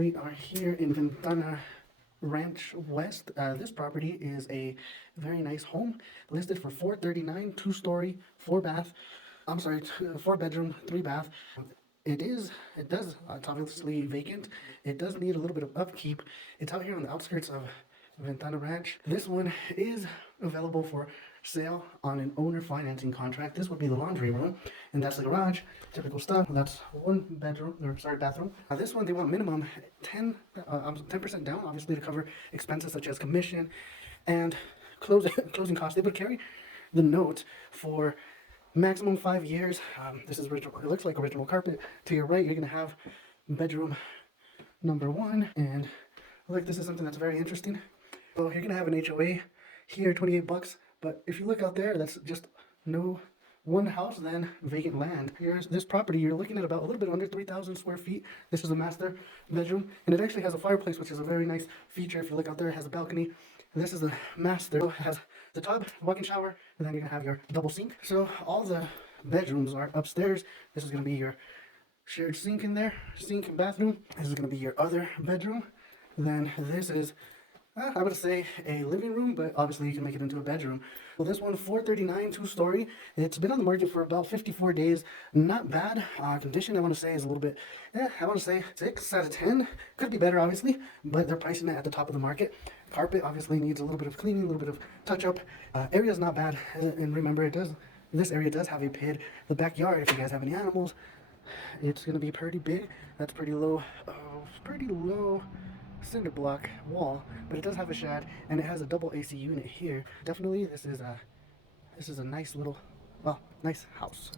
We are here in Ventana Ranch West. This property is a very nice home listed for $439, two-story, four bath. I'm sorry, four bedroom, three bath. It's obviously vacant. It does need a little bit of upkeep. It's out here on the outskirts of Ventana Ranch. This one is available for sale on an owner financing contract. This would be the laundry room, and that's the garage. Typical stuff. That's one bedroom, or sorry, bathroom. This one they want minimum 10% down, obviously to cover expenses such as commission and closing costs. They would carry the note for maximum 5 years. This is original. It looks like original carpet. To your right, you're gonna have bedroom number one, and look, this is something that's very interesting. So you're gonna have an HOA here, 28 bucks. But if you look out there, that's just no one house, then vacant land. Here's this property. You're looking at about a little bit under 3,000 square feet. This is a master bedroom, and it actually has a fireplace, which is a very nice feature. If you look out there, it has a balcony. This is the master. It has the tub, walk-in shower, and then you're gonna have your double sink. So all the bedrooms are upstairs. This is gonna be your shared sink in there, sink and bathroom. This is gonna be your other bedroom. Then this is I would say a living room, but obviously you can make it into a bedroom. Well, this one, 439, two-story. It's been on the market for about 54 days. Not bad. Condition, I want to say, is a little bit, I want to say 6 out of 10. Could be better, obviously, but they're pricing it at the top of the market. Carpet obviously needs a little bit of cleaning, a little bit of touch-up. Area is not bad, and remember, this area does have a PID. The backyard, if you guys have any animals, it's going to be pretty big. That's pretty low. Pretty low cinder block wall, but it does have a shed, and it has a double AC unit here. Definitely, this is a nice little, well, nice house.